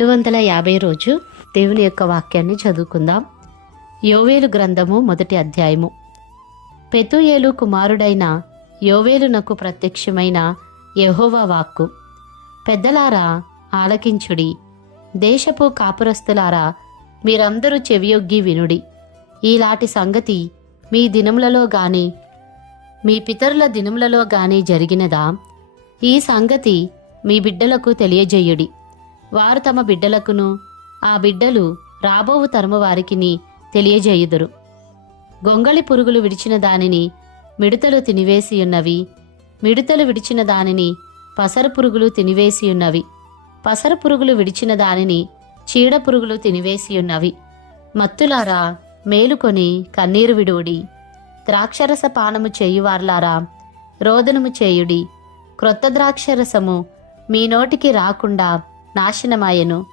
రెండు వందల యాభై రోజు దేవుని యొక్క వాక్యాన్ని చదువుకుందాం. యోవేలు గ్రంథము మొదటి అధ్యాయము. పెతుయేలు కుమారుడైన యోవేలునకు ప్రత్యక్షమైన యహోవా వాక్కు. పెద్దలారా ఆలకించుడి. దేశపు కాపురస్తులారా మీరందరూ చెవియొగ్గి వినుడి. ఈలాటి సంగతి మీ దినములలో గాని మీ పితరుల దినములలో గాని జరిగినదా? ఈ సంగతి మీ బిడ్డలకు తెలియజేయుడి. వారు తమ బిడ్డలకును ఆ బిడ్డలు రాబోవు తరము వారికిని తెలియజేయుదురు. గొంగళి పురుగులు విడిచిన దానిని మిడతలు తినివేసియున్నవి మిడతలు విడిచిన దానిని పసర పురుగులు తినివేసి ఉన్నవి పసర పురుగులు విడిచిన దానిని చీడ పురుగులు తినివేసియున్నవి. మత్తులారా మేలుకొని కన్నీరు విడువుడి. ద్రాక్షరస పానము చేయువార్లారా రోదనము చేయుడి. క్రొత్త ద్రాక్షరసము మీ నోటికి రాకుండా నాశనమాయెను.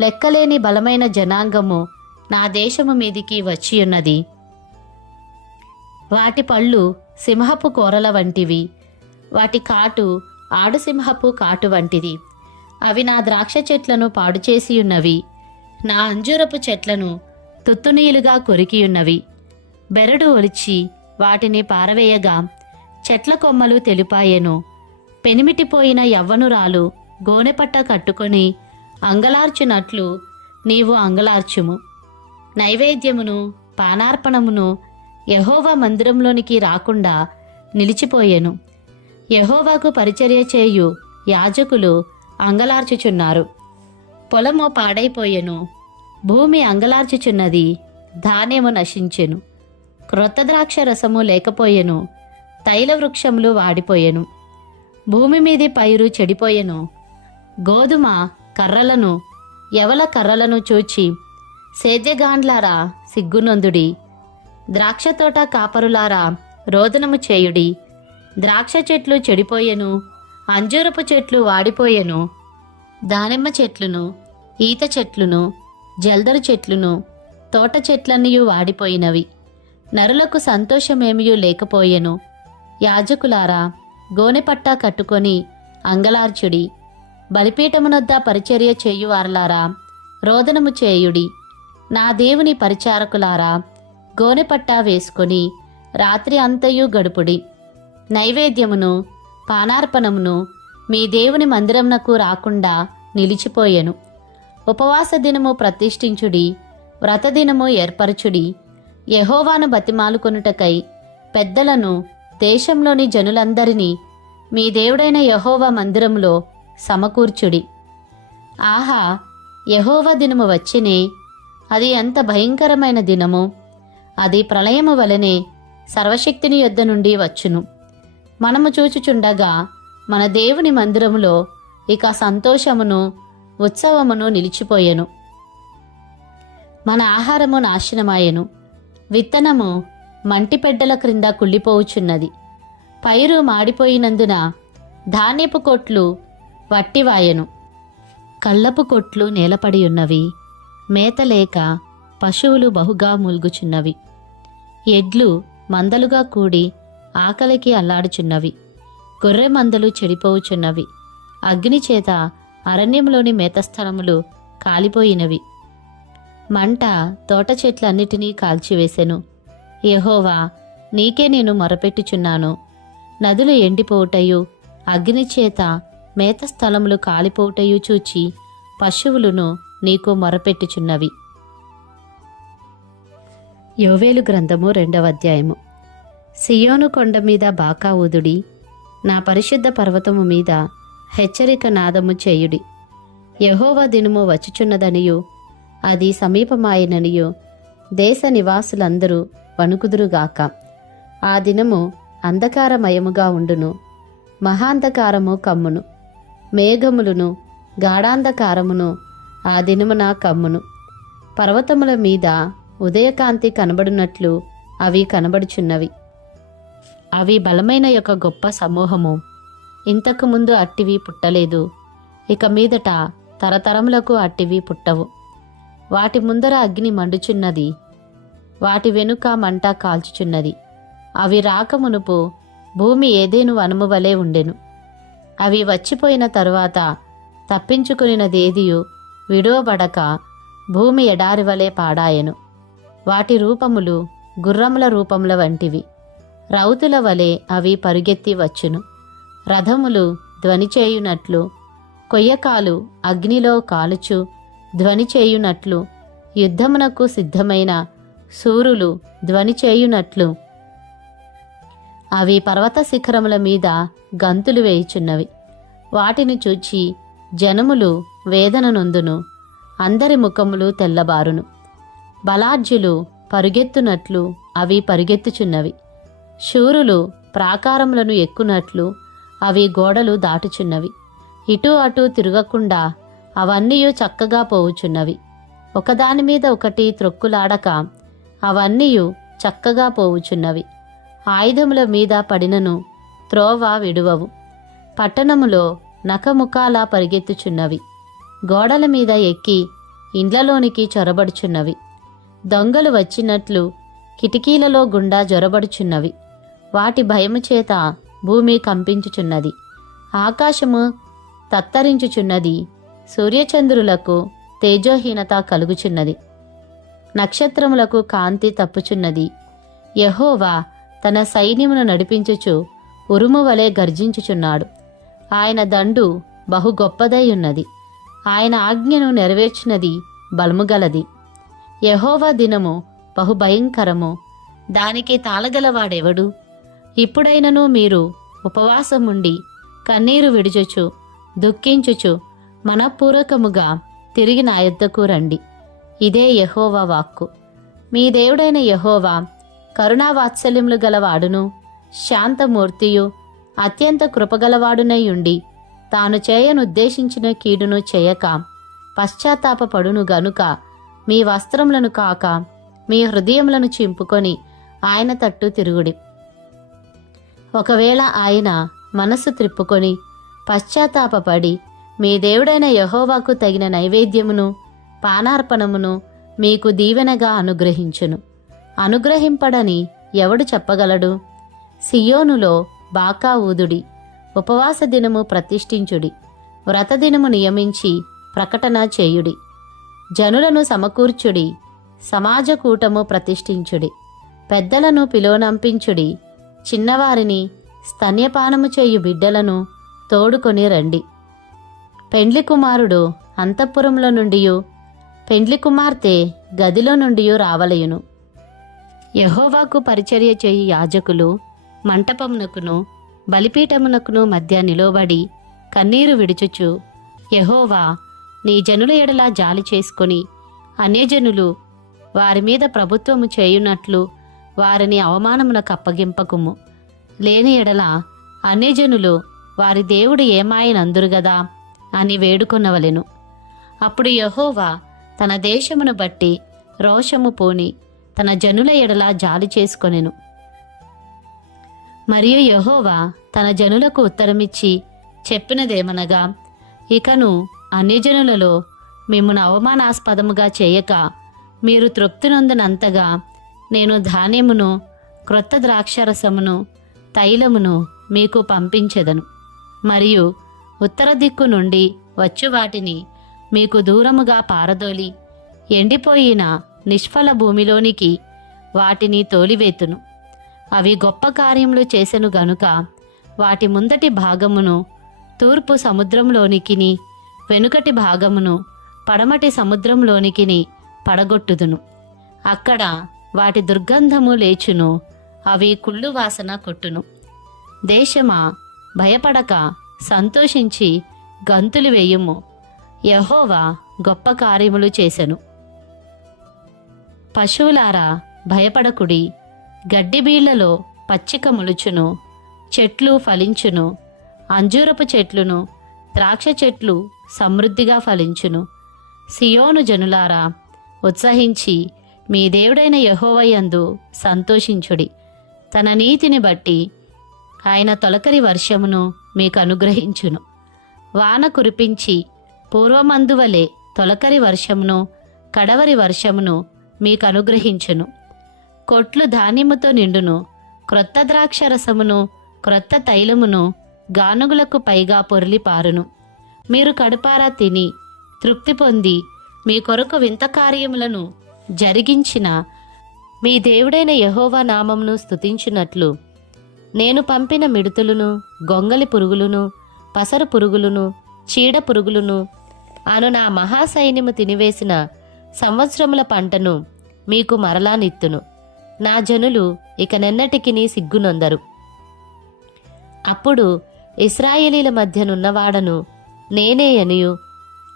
లెక్కలేని బలమైన జనాంగము నా దేశము మీదికి వచ్చియున్నది. వాటి పళ్ళు సింహపు కూరల వంటివి. వాటి కాటు ఆడుసింహపు కాటు వంటిది. అవి నా ద్రాక్ష చెట్లను పాడు చేసి ఉన్నవి నా అంజూరపు చెట్లను తుత్తునీలుగా కొరికియున్నవి. బెరడు ఒలిచి వాటిని పారవేయగా చెట్ల కొమ్మలు తెలిపాయెను. పెనిమిటిపోయిన యవ్వనురాలు గోనెపట్ట కట్టుకొని అంగలార్చునట్లు నీవు అంగలార్చుము. నైవేద్యమును పానార్పణమును యహోవా మందిరంలోనికి రాకుండా నిలిచిపోయెను. యహోవాకు పరిచర్య చేయు యాజకులు అంగలార్చుచున్నారు. పొలము పాడైపోయెను. భూమి అంగలార్చుచున్నది ధాన్యము నశించెను. క్రొత్త ద్రాక్ష రసము లేకపోయెను. తైల వృక్షములు వాడిపోయెను. భూమి మీది పైరు చెడిపోయెను. గోధుమ కర్రలను ఎవల కర్రలను చూచి సేద్యగాండ్లారా సిగ్గునొందుడి. ద్రాక్ష తోట కాపరులారా రోదనము చేయుడి. ద్రాక్ష చెట్లు చెడిపోయెను అంజూరపు చెట్లు వాడిపోయెను. దానిమ్మ చెట్లును ఈత చెట్లును జల్దరు చెట్లును తోట చెట్లన్నీ వాడిపోయినవి. నరులకు సంతోషమేమియూ లేకపోయెను. యాజకులారా గోనెపట్టా కట్టుకొని అంగలార్చుడి. బలిపీఠమునొద్ద పరిచర్య చేయువారలారా రోదనము చేయుడి. నా దేవుని పరిచారకులారా గోనెపట్టా వేసుకొని రాత్రి అంతయు గడుపుడి. నైవేద్యమును పానార్పణమును మీ దేవుని మందిరమునకు రాకుండా నిలిచిపోయెను. ఉపవాస దినము ప్రతిష్ఠించుడి వ్రతదినము ఏర్పరచుడి. యహోవాను బతిమాలుకొనుటకై పెద్దలను దేశంలోని జనులందరినీ మీ దేవుడైన యహోవా మందిరంలో సమకూర్చుడి. ఆహా యహోవ దినము వచ్చినే అది ఎంత భయంకరమైన దినము. అది ప్రళయము వలనే సర్వశక్తిని యొద్ద నుండి వచ్చును. మనము చూచుచుండగా మన దేవుని మందిరములో ఇక సంతోషమును ఉత్సవమును నిలిచిపోయెను. మన ఆహారము నాశనమాయెను. విత్తనము మంటిపెడ్డల క్రింద కుళ్ళిపోవుచున్నది. పైరు మాడిపోయినందున ధాన్యపు కొట్లు వట్టివాయెను. కళ్ళపు కొట్లు నేలపడియున్నవి మేతలేక పశువులు బహుగా మూల్గుచున్నవి. ఎడ్లు మందలుగా కూడి ఆకలికి అల్లాడుచున్నవి. గొర్రె మందలు చెడిపోవుచున్నవి. అగ్నిచేత అరణ్యంలోని మేతస్థలములు కాలిపోయినవి. మంట తోట చెట్లన్నిటినీ కాల్చివేసెను. యహోవా నీకే నేను మొరపెట్టుచున్నాను. నదులు ఎండిపోవుటయు అగ్నిచేత మేత స్థలములు కాలిపోవుటయు చూచి పశువులను నీకు మొరపెట్టుచున్నవి. యోవేలు గ్రంథము రెండవ అధ్యాయము. సియోను కొండ మీద బాకా ఊదుడి నా పరిశుద్ధ పర్వతము మీద హెచ్చరిక నాదము చేయుడి. యహోవా దినము వచ్చుచున్నదనియు అది సమీపమాయననియు దేశ నివాసులందరూ వణుకుదురుగాక. ఆ దినము అంధకారమయముగా ఉండును మహాంధకారము కమ్మును. మేఘములను గాఢాంధకారమును ఆ దినమున కమ్మును. పర్వతముల మీద ఉదయకాంతి కనబడినట్లు అవి కనబడుచున్నవి. అవి బలమైన యొక్క గొప్ప సమూహము. ఇంతకు ముందు అట్టివి పుట్టలేదు. ఇక మీదట తరతరములకు అట్టివి పుట్టవు. వాటి ముందర అగ్ని మండుచున్నది. వాటి వెనుక మంట కాల్చుచున్నది. అవి రాకమునుపు భూమి ఏదేను వనము వలె ఉండెను. అవి వచ్చిపోయిన తరువాత తప్పించుకునినదేదియు విడువబడక భూమి ఎడారి వలె పాడాయెను. వాటి రూపములు గుర్రముల రూపముల వంటివి. రౌతుల వలె అవి పరుగెత్తి వచ్చును. రథములు ధ్వని చేయునట్లు కొయ్యకాలు అగ్నిలో కాలుచు ధ్వని చేయునట్లు యుద్ధమునకు సిద్ధమైన సూరులు ధ్వని చేయునట్లు అవి పర్వత శిఖరముల మీద గంతులు వేయుచున్నవి. వాటిని చూచి జనములు వేదన నొందును అందరి ముఖములు తెల్లబారును. బలార్జులు పరుగెత్తునట్లు అవి పరుగెత్తుచున్నవి. శూరులు ప్రాకారములను ఎక్కునట్లు అవి గోడలు దాటుచున్నవి. ఇటు అటు తిరగకుండా అవన్నీయు చక్కగా పోవుచున్నవి. ఒకదాని మీద ఒకటి త్రొక్కులాడక అవన్నీయు చక్కగా పోవుచున్నవి. ఆయుధముల మీద పడినను త్రోవ విడువవు. పట్టణములో నకముఖాలా పరిగెత్తుచున్నవి. గోడల మీద ఎక్కి ఇండ్లలోనికి చొరబడుచున్నవి. దొంగలు వచ్చినట్లు కిటికీలలో గుండా జొరబడుచున్నవి. వాటి భయము చేత భూమి కంపించుచున్నది. ఆకాశము తత్తరించుచున్నది. సూర్యచంద్రులకు తేజోహీనత కలుగుచున్నది. నక్షత్రములకు కాంతి తప్పుచున్నది. యహోవా తన సైన్యమును నడిపించుచు ఉరుము వలె గర్జించుచున్నాడు. ఆయన దండు బహు గొప్పదై ఉన్నది ఆయన ఆజ్ఞను నెరవేర్చినది బలముగలది. యహోవా దినము బహు భయంకరము. దానికి తాళగలవాడెవడు? ఇప్పుడైనను మీరు ఉపవాసముండి కన్నీరు విడుచుచు దుఃఖించుచు మనపూర్వకముగా తిరిగి నా యుద్ధకు రండి. ఇదే యహోవా వాక్కు. మీ దేవుడైన యహోవా కరుణావాత్సల్యములు గలవాడును. శాంతమూర్తియు అత్యంత కృపగలవాడునై ఉండి తాను చేయనుద్దేశించిన కీడును చేయక పశ్చాత్తాపడును గనుక మీ వస్త్రములను కాక మీ హృదయములను చింపుకొని ఆయన తట్టు తిరుగుడి. ఒకవేళ ఆయన మనస్సు త్రిప్పుకొని పశ్చాత్తాపపడి మీ దేవుడైన యహోవాకు తగిన నైవేద్యమును పానార్పణమును మీకు దీవెనగా అనుగ్రహించును. అనుగ్రహింపడని ఎవడు చెప్పగలడు? సియోనులో బాకా ఊదుడి ఉపవాస దినము ప్రతిష్ఠించుడి వ్రతదినము నియమించి ప్రకటన చేయుడి జనులను సమకూర్చుడి సమాజ కూటము ప్రతిష్ఠించుడి పెద్దలను పిలోనంపించుడి చిన్నవారిని స్తన్యపానము చేయు బిడ్డలను తోడుకొని రండి. పెండ్లి కుమారుడు అంతఃపురంలో నుండియు పెండ్లి కుమార్తె గదిలో నుండియు రావలయును. యహోవాకు పరిచర్య చేయి యాజకులు మంటపమునకును బలిపీఠమునకును మధ్య నిలబడి కన్నీరు విడుచుచు యహోవా నీ జనుల ఎడలా జాలి చేసుకొని అన్యజనులు వారి మీద ప్రభుత్వము చేయునట్లు వారిని అవమానమునకు అప్పగింపకుము. లేని ఎడల అన్యజనులు వారి దేవుడు ఏమాయనందురు గదా అని వేడుకొనవలెను. అప్పుడు యహోవా తన దేశమును బట్టి రోషము పోని తన జనుల ఎడల జాలి చేసుకొనెను. మరియు యహోవా తన జనులకు ఉత్తరమిచ్చి చెప్పినదేమనగా ఇకను అన్యజనులలో మిమ్మను అవమానాస్పదముగా చేయక మీరు తృప్తి నొందనంతగా నేను ధాన్యమును క్రొత్త ద్రాక్షరసమును తైలమును మీకు పంపించెదను. మరియు ఉత్తర దిక్కు నుండి వచ్చు వాటిని మీకు దూరముగా పారదోలి ఎండిపోయిన నిష్ఫల భూమిలోనికి వాటిని తోలివేతును. అవి గొప్ప కార్యములు చేసెను గనుక వాటి ముందటి భాగమును తూర్పు సముద్రంలోనికిని వెనుకటి భాగమును పడమటి సముద్రంలోనికిని పడగొట్టుదును. అక్కడ వాటి దుర్గంధము లేచును అవి కుళ్ళు వాసన కొట్టును. దేశమా భయపడక సంతోషించి గంతులు వేయుము. యహోవా గొప్ప కార్యములు చేసెను. పశువులారా భయపడకుడి. గడ్డిబీళ్ళలో పచ్చిక ములుచును చెట్లు ఫలించును అంజూరపు చెట్లును ద్రాక్ష చెట్లు సమృద్ధిగా ఫలించును. సియోను జనులారా ఉత్సహించి మీ దేవుడైన యహోవయందు సంతోషించుడి. తన నీతిని బట్టి ఆయన తొలకరి వర్షమును మీకు అనుగ్రహించును. వాన కురిపించి పూర్వమందువలే తొలకరి వర్షమును కడవరి వర్షమును మీకు అనుగ్రహించును కొట్లు ధాన్యముతో నిండును క్రొత్త ద్రాక్షరసమును క్రొత్త తైలమును గానుగులకు పైగా పొర్లి పారును మీరు కడుపారా తిని తృప్తి పొంది మీ కొరకు వింత కార్యములను జరిగించిన మీ దేవుడైన యహోవా నామంను స్థుతించినట్లు నేను పంపిన మిడుతులను గొంగలి పురుగులను పసరు పురుగులను చీడ పురుగులను అను నా మహాసైన్యము తినివేసిన సంవత్సరముల పంటను మీకు మరలా నిత్తును. నా జనులు ఇక నిన్నటికిని సిగ్గునొందరు అప్పుడు ఇస్రాయేలీల మధ్యనున్నవాడను నేనే అనియు.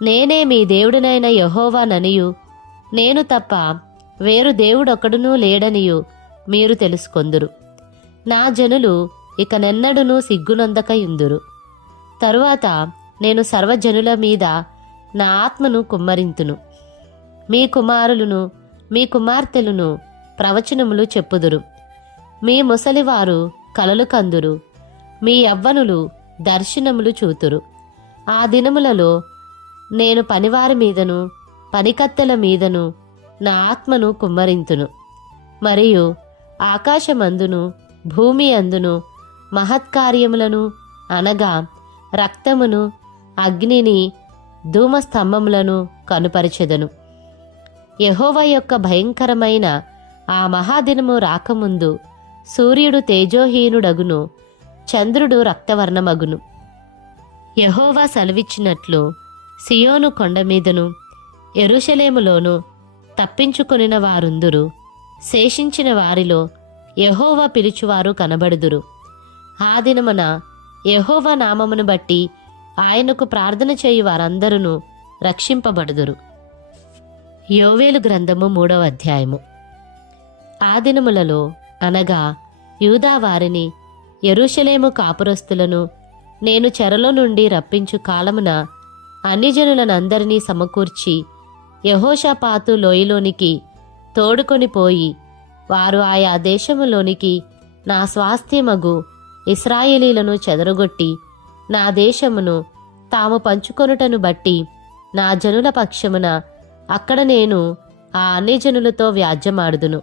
నేనే మీ దేవుడినైన యహోవాననియు నేను తప్ప వేరు దేవుడొకడునూ లేడనియు మీరు తెలుసుకొందురు. నా జనులు ఇక నెన్నడునూ సిగ్గునందకయుందురు తరువాత నేను సర్వజనుల మీద నా ఆత్మను కుమ్మరింతును. మీ కుమారులను మీ కుమార్తెలను ప్రవచనములు చెప్పుదురు. మీ ముసలివారు కలలు కందురు. మీ యవ్వనులు దర్శనములు చూతురు. ఆ దినములలో నేను పనివారి మీదను పనికత్తెల మీదను నా ఆత్మను కుమ్మరింతును. మరియు ఆకాశమందును భూమి అందును మహత్కార్యములను అనగా రక్తమును అగ్నిని ధూమస్తంభములను కనుపరిచెదను. యహోవ యొక్క భయంకరమైన ఆ మహాదినము రాకముందు సూర్యుడు తేజోహీనుడగును చంద్రుడు రక్తవర్ణమగును. యహోవా సెలవిచ్చినట్లు సియోను కొండమీదను ఎరుషలేములోను తప్పించుకొనిన వారుందురు. శేషించిన వారిలో యహోవా పిలుచువారు కనబడుదురు. ఆ దినమున యహోవా నామమును బట్టి ఆయనకు ప్రార్థన చేయు వారందరూ రక్షింపబడుదురు. యోవేలు గ్రంథము మూడవ అధ్యాయము. ఆ దినములలో అనగా యూదా వారిని ఎరుషలేము కాపురస్తులను నేను చెరలో నుండి రప్పించు కాలమున అన్యజనులనందరినీ సమకూర్చి యహోషాపాతు లోయలోనికి తోడుకొని పోయి వారు ఆయా దేశములోనికి నా స్వాస్థ్యమగు ఇస్రాయేలీలను చెదరగొట్టి నా దేశమును తాము పంచుకొనుటను బట్టి నా జనుల పక్షమున అక్కడ నేను ఆ అన్ని జనులతో వ్యాజ్యమాడుదును.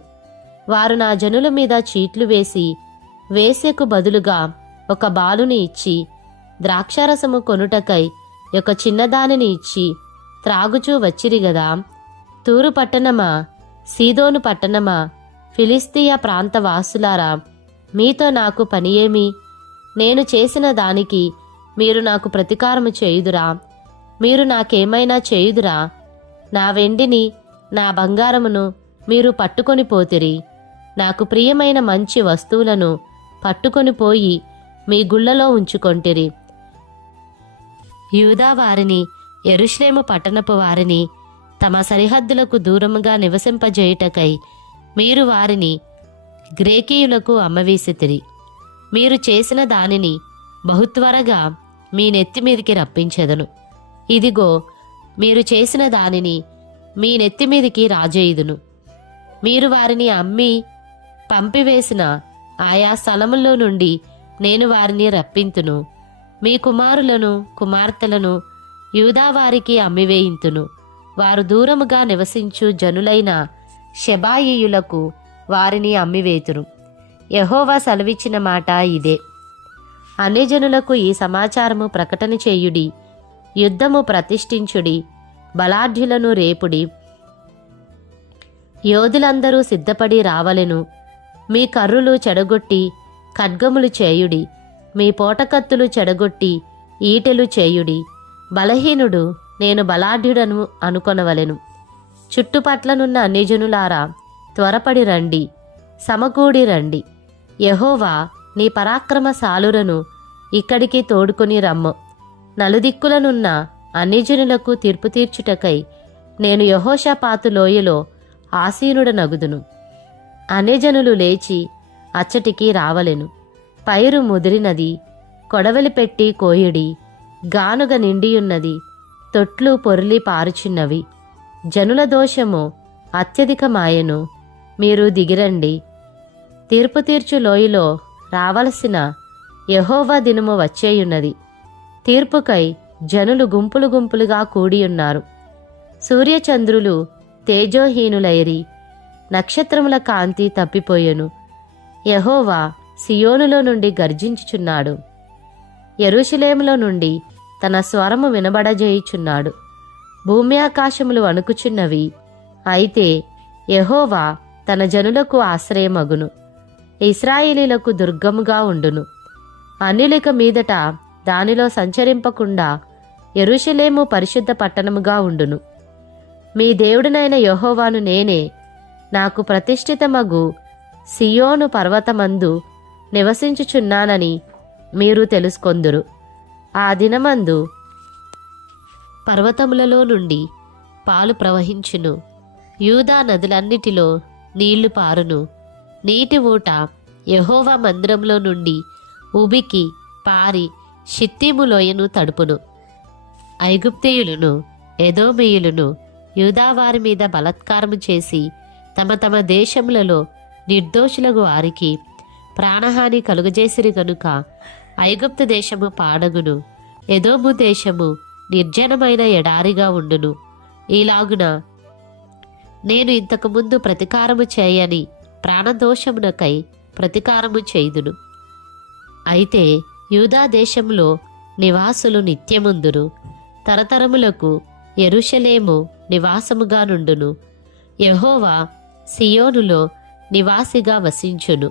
వారు నా జనుల మీద చీట్లు వేసి వేసేకు బదులుగా ఒక బాలుని ఇచ్చి ద్రాక్షారసము కొనుటకై ఒక చిన్నదానిని ఇచ్చి త్రాగుచూ వచ్చిరి గదా. తూరు పట్టణమా సీదోను పట్టణమా ఫిలిస్తీయ ప్రాంత వాసులారా మీతో నాకు పని ఏమి నేను చేసిన దానికి మీరు నాకు ప్రతీకారము చేయుదురా. మీరు నాకేమైనా చేయుదురా? నా వెండిని నా బంగారమును మీరు పట్టుకొని పోతిరి. నాకు ప్రియమైన మంచి వస్తువులను పట్టుకొని పోయి మీ గుళ్ళలో ఉంచుకొంటిరి. యూదా వారిని ఎరుశ్లేము పట్టణపు వారిని తమ సరిహద్దులకు దూరముగా నివసింపజేయుటకై మీరు వారిని గ్రేకీయులకు అమ్మవేసితిరి. మీరు చేసిన దానిని బహుత్వరగా మీ నెత్తి మీదికి రప్పించెదను. ఇదిగో మీరు చేసిన దానిని మీ నెత్తి మీదికి రాజేయుదును. మీరు వారిని అమ్మి పంపివేసిన ఆయా స్థలముల్లో నుండి నేను వారిని రప్పింతును. మీ కుమారులను కుమార్తెలను యూదావారికి అమ్మివేయింతును. వారు దూరముగా నివసించు జనులైన శబాయియులకు వారిని అమ్మివేతురు. యహోవా సెలవిచ్చిన మాట ఇదే. అన్ని జనులకు ఈ సమాచారము ప్రకటన చేయుడి. యుద్ధము ప్రతిష్ఠించుడి బలాఢ్యులను రేపుడి. యోధులందరూ సిద్ధపడి రావలెను. మీ కర్రులు చెడగొట్టి ఖడ్గములు చేయుడి మీ పోటకత్తులు చెడగొట్టి ఈటెలు చేయుడి. బలహీనుడు నేను బలాఢ్యుడను అనుకొనవలెను. చుట్టుపట్లనున్న అన్యజనులారా త్వరపడి రండి సమకూడి రండి. యహోవా నీ పరాక్రమ సాలురను ఇక్కడికి తోడుకొని రమ్ము. నలుదిక్కులనున్న అన్యజనులకు తీర్పు తీర్చుటకై నేను యహోషపాతు లోయలో ఆసీనుడ నగుదును అన్యజనులు లేచి అచ్చటికి రావలెను. పైరు ముదిరినది కొడవలి పెట్టి కోయుడి గానుగ నిండియున్నది తొట్లు పొర్లి పారుచున్నవి. జనుల దోషము అత్యధికమాయను. మీరు దిగిరండి. తీర్పు తీర్చు లోయలో రావలసిన యహోవా దినము వచ్చేయున్నది. తీర్పుకై జనులు గుంపులు గుంపులుగా కూడియున్నారు. సూర్యచంద్రులు తేజోహీనులైరి నక్షత్రముల కాంతి తప్పిపోయెను. యహోవా సియోనులో నుండి గర్జించుచున్నాడు. ఎరుషులేములో నుండి తన స్వరము వినబడజేయుచున్నాడు. భూమి ఆకాశములు వణుకుచున్నవి. అయితే యహోవా తన జనులకు ఆశ్రయమగును. ఇస్రాయేలీలకు దుర్గముగా ఉండును. అన్యులిక మీదట దానిలో సంచరింపకుండా ఎరుషలేము పరిశుద్ధ పట్టణముగా ఉండును. మీ దేవుడినైన యహోవాను నేనే నాకు ప్రతిష్ఠితమగు సియోను పర్వతమందు నివసించుచున్నానని మీరు తెలుసుకొందురు. ఆ దినమందు పర్వతములలో నుండి పాలు ప్రవహించును. యూదా నదులన్నిటిలో నీళ్ళు పారును. నీటి ఊట యహోవా మందిరంలో నుండి ఉబికి పారి షిత్తీము లోయను తడుపును. ఐగుప్తీయులను ఎదోమేయులను యూదావారి మీద బలత్కారము చేసి తమ తమ దేశములలో నిర్దోషులకు వారికి ప్రాణహాని కలుగజేసిరి గనుక ఐగుప్తు దేశము పాడగును. ఎదోము దేశము నిర్జనమైన ఎడారిగా ఉండును. ఈలాగున నేను ఇంతకుముందు ప్రతికారము చేయని ప్రాణదోషమునకై ప్రతికారము చేయుదును. అయితే యూదా దేశంలో నివాసులు నిత్యముందురు. తరతరములకు ఎరుషలేము నివాసముగా నుండును యహోవా సియోనులో నివాసిగా వసించును.